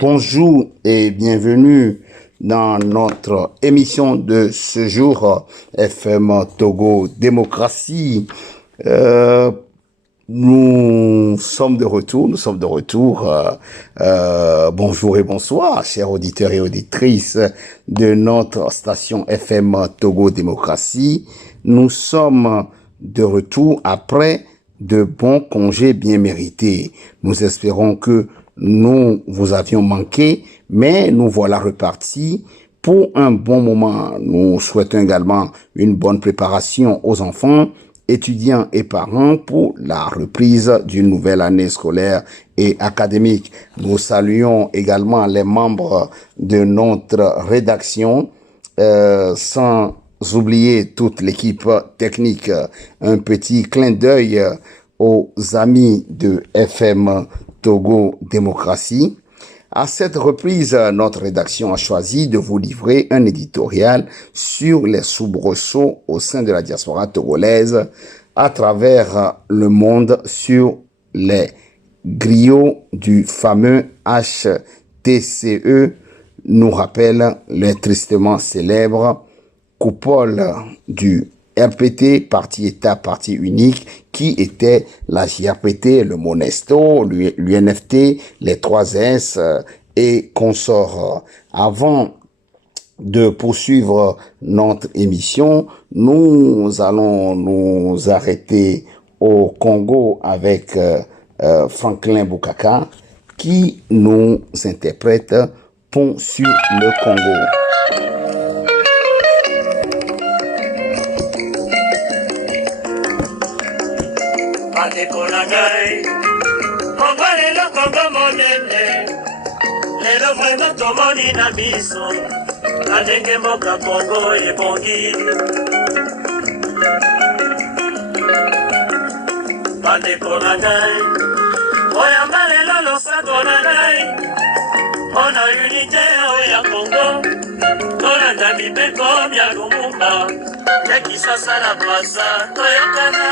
Bonjour et bienvenue dans notre émission de ce jour FM Togo Démocratie. Nous sommes de retour. Bonjour et bonsoir, chers auditeurs et auditrices de notre station FM Togo Démocratie. Nous sommes de retour après de bons congés bien mérités. Nous espérons que nous vous avions manqué, mais nous voilà repartis pour un bon moment. Nous souhaitons également une bonne préparation aux enfants, étudiants et parents pour la reprise d'une nouvelle année scolaire et académique. Nous saluons également les membres de notre rédaction, sans oublier toute l'équipe technique. Un petit clin d'œil aux amis de FM Togo Démocratie. À cette reprise, notre rédaction a choisi de vous livrer un éditorial sur les soubresauts au sein de la diaspora togolaise à travers le monde sur les griots du fameux HTCE, nous rappelle les tristement célèbres coupole du RPT, parti État, parti unique, qui était la JRPT, le Monesto, l'UNFT, les 3S et consorts. Avant de poursuivre notre émission, nous allons nous arrêter au Congo avec Franklin Boukaka qui nous interprète Pont sur le Congo. Bandeko na ngai Kongo lelo Kongo monene lelo vraiment tomoni na miso na ndenge mboka Kongo ebongi. Bandeko na ngai oyamba lelo losako na ngai mpona unité oya Kongo tolanda mibeko bya Lumumba ya Kinshasa na Brazza toyokana.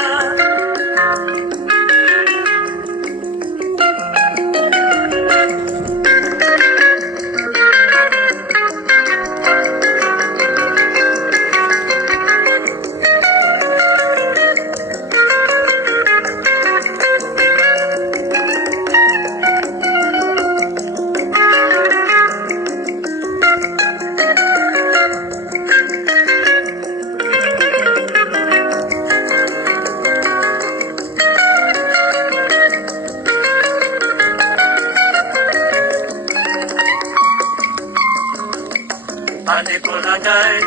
Bandeko na ngai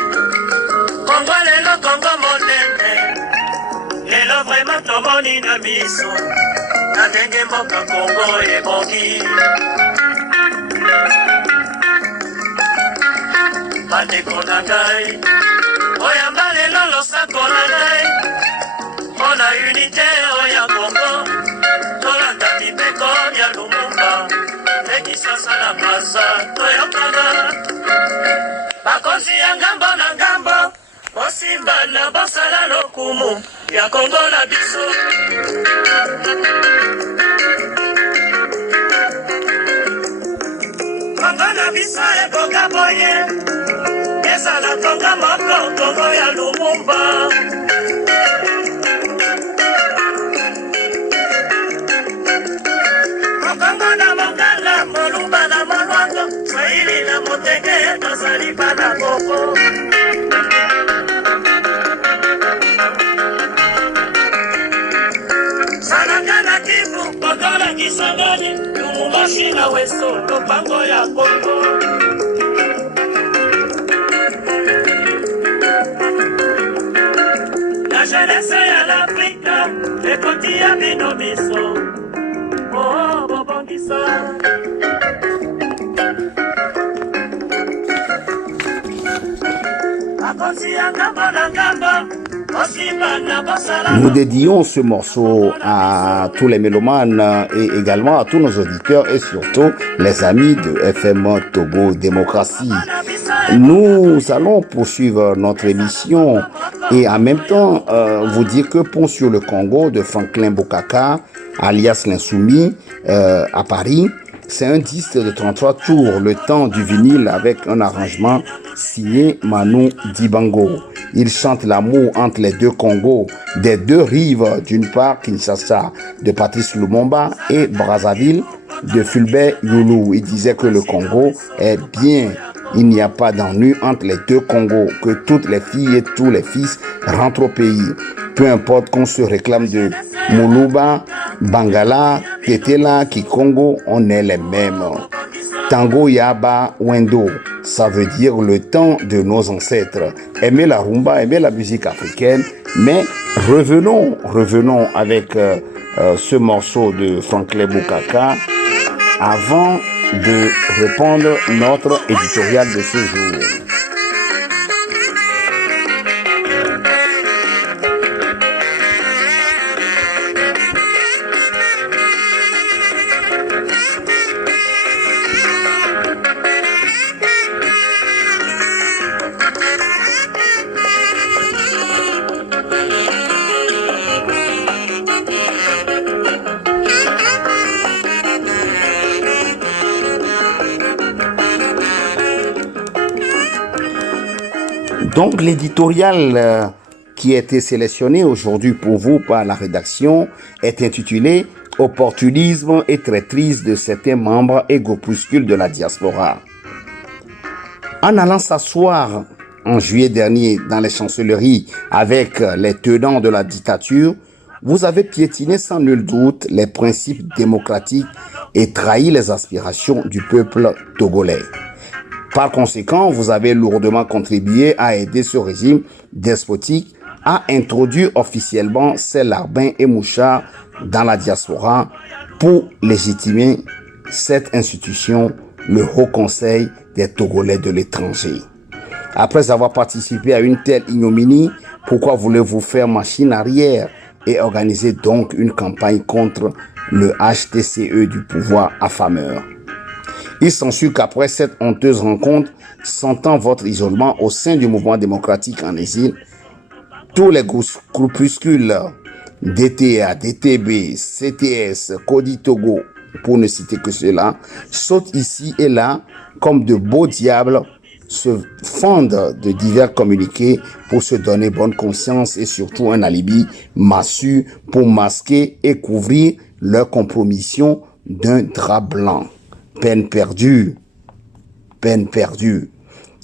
Kongo lelo Kongo monene lelo vraiment tomoni na miso na ndenge mboka Kongo ebongi. Bandeko na ngai oyamba lelo losako na ngai mpona unité oya Kongo tolanda mibeko ya Lumumba ya Kinshasa na Brazza toyokana. Bakonzi ya ngambo na ngambo bosimba na bosala lokumu ya Kongo na biso. Kongo na biso eboka boye ezala Kongo moko Kongo ya Lumumba. Kongo na mongala molumba na molwango Swahili na moteke tozali bana koko. Salanga na Kivu Kotola Kisangani Lumumbashi na Weso lopango ya Kongo. La jeunesse ya l'Afrika ekoti ya bino miso bobongisa. Nous dédions ce morceau à tous les mélomanes et également à tous nos auditeurs et surtout les amis de FM Togo Démocratie. Nous allons poursuivre notre émission et en même temps vous dire que Pont sur le Congo de Franklin Boukaka, alias l'Insoumis, à Paris, C'est un disque de 33 tours, le temps du vinyle avec un arrangement signé Manu Dibango. Il chante l'amour entre les deux Congos, des deux rives, d'une part Kinshasa de Patrice Lumumba et Brazzaville de Fulbert Youlou. Il disait que le Congo est bien. Il n'y a pas d'ennui entre les deux Congos, que toutes les filles et tous les fils rentrent au pays. Peu importe qu'on se réclame de Moulouba, Bangala, Tetela, Kikongo, on est les mêmes. Tango Yaba Wendo, ça veut dire le temps de nos ancêtres. Aimer la rumba, aimer la musique africaine, mais revenons avec ce morceau de Franklin Boukaka avant de répondre notre éditorial de ce jour. Donc l'éditorial qui a été sélectionné aujourd'hui pour vous par la rédaction est intitulé « Opportunisme et traîtrise de certains membres et groupuscules de la diaspora ». En allant s'asseoir en juillet dernier dans les chancelleries avec les tenants de la dictature, vous avez piétiné sans nul doute les principes démocratiques et trahi les aspirations du peuple togolais. Par conséquent, vous avez lourdement contribué à aider ce régime despotique à introduire officiellement ces larbins et mouchards dans la diaspora pour légitimer cette institution, le Haut Conseil des Togolais de l'étranger. Après avoir participé à une telle ignominie, pourquoi voulez-vous faire machine arrière et organiser donc une campagne contre le HTCE du pouvoir affameur? Il s'ensuit qu'après cette honteuse rencontre, sentant votre isolement au sein du mouvement démocratique en exil, tous les groupuscules DTA, DTB, CTS, Kodi Togo, pour ne citer que cela, sautent ici et là comme de beaux diables, se fendent de divers communiqués pour se donner bonne conscience et surtout un alibi massu pour masquer et couvrir leur compromission d'un drap blanc. Peine perdue, peine perdue.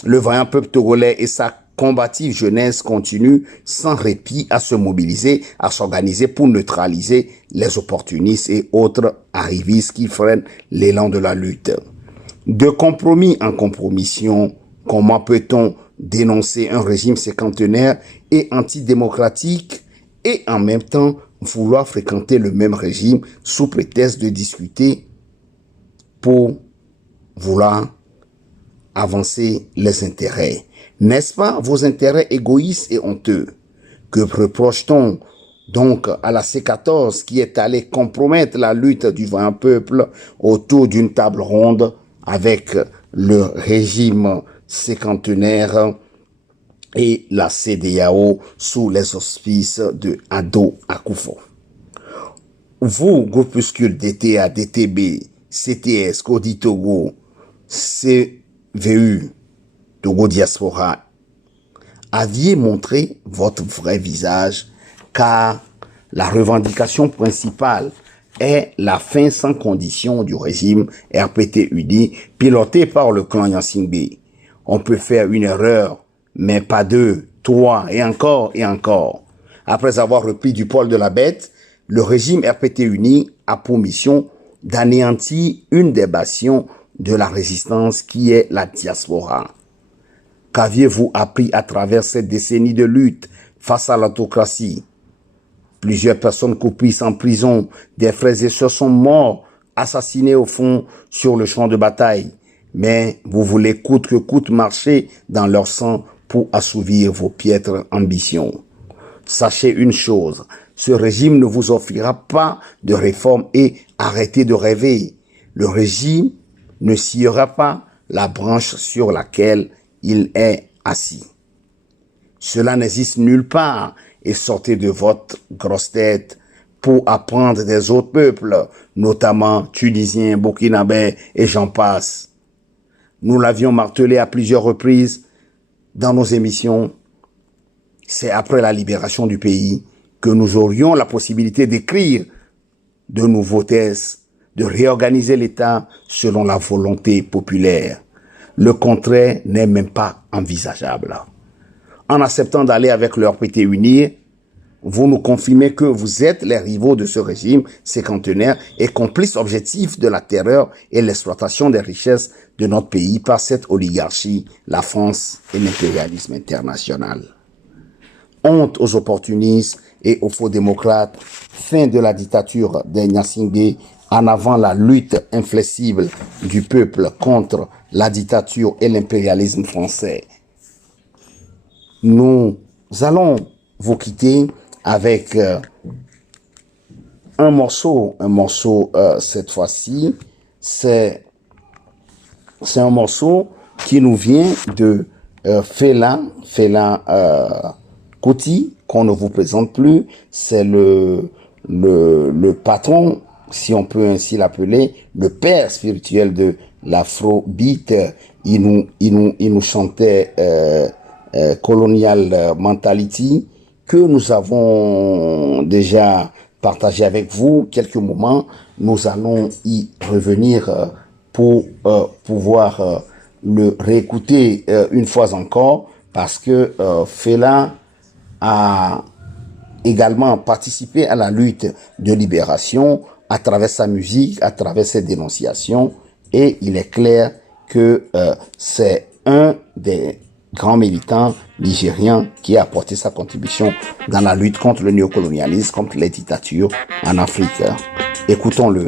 Le vaillant peuple togolais et sa combative jeunesse continuent sans répit à se mobiliser, à s'organiser pour neutraliser les opportunistes et autres arrivistes qui freinent l'élan de la lutte. De compromis en compromission, comment peut-on dénoncer un régime cinquantenaire et antidémocratique et en même temps vouloir fréquenter le même régime sous prétexte de discuter pour vouloir avancer les intérêts? N'est-ce pas vos intérêts égoïstes et honteux? Que reproche-t-on donc à la C14 qui est allée compromettre la lutte du vaillant peuple autour d'une table ronde avec le régime cinquantenaire et la CEDEAO sous les auspices de Ado Akufo? Vous, groupuscules DTA, DTB, CTS, Kodi Togo, CVU, Togo Diaspora, aviez montré votre vrai visage, car la revendication principale est la fin sans condition du régime RPT-UDI piloté par le clan Yansingbe. On peut faire une erreur, mais pas deux, trois et encore et encore. Après avoir repris du poil de la bête, le régime RPT-UNI a pour mission d'anéantir une des bastions de la résistance qui est la diaspora. Qu'aviez-vous appris à travers cette décennie de lutte face à l'autocratie? Plusieurs personnes complices en prison, des frères et sœurs sont morts, assassinés au fond sur le champ de bataille. Mais vous voulez coûte que coûte marcher dans leur sang pour assouvir vos piètres ambitions. Sachez une chose, ce régime ne vous offrira pas de réforme et arrêtez de rêver. Le régime ne sciera pas la branche sur laquelle il est assis. Cela n'existe nulle part et sortez de votre grosse tête pour apprendre des autres peuples, notamment tunisiens, burkinabés et j'en passe. Nous l'avions martelé à plusieurs reprises dans nos émissions. C'est après la libération du pays que nous aurions la possibilité d'écrire de nouveaux textes, de réorganiser l'État selon la volonté populaire. Le contraire n'est même pas envisageable. En acceptant d'aller avec leur PT unir, vous nous confirmez que vous êtes les rivaux de ce régime cinquantenaire et complices objectifs de la terreur et l'exploitation des richesses de notre pays par cette oligarchie, la France et l'impérialisme international. Honte aux opportunistes et aux faux démocrates, fin de la dictature des Gnassingbé, en avant la lutte inflexible du peuple contre la dictature et l'impérialisme français. Nous allons vous quitter avec un morceau cette fois-ci, c'est un morceau qui nous vient de Fela Kuti, qu'on ne vous présente plus. C'est le patron, si on peut ainsi l'appeler, le père spirituel de l'afrobeat. Il nous chantait Colonial Mentality, que nous avons déjà partagé avec vous quelques moments. Nous allons y revenir pour pouvoir le réécouter une fois encore, parce que Fela a également participé à la lutte de libération à travers sa musique, à travers ses dénonciations, et il est clair que c'est un des grands militants nigérians qui a apporté sa contribution dans la lutte contre le néocolonialisme, contre les dictatures en Afrique. Écoutons-le.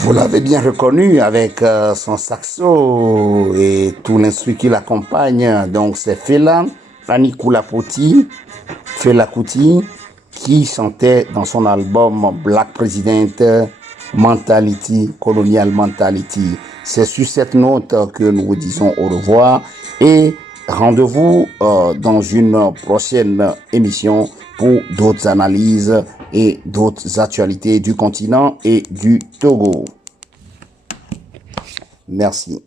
Vous l'avez bien reconnu avec son saxo et tout l'instrument qui l'accompagne. Donc c'est Fela Kuti qui chantait dans son album Black President Mentality, Colonial Mentality. C'est sur cette note que nous vous disons au revoir et rendez-vous dans une prochaine émission pour d'autres analyses et d'autres actualités du continent et du Togo. Merci.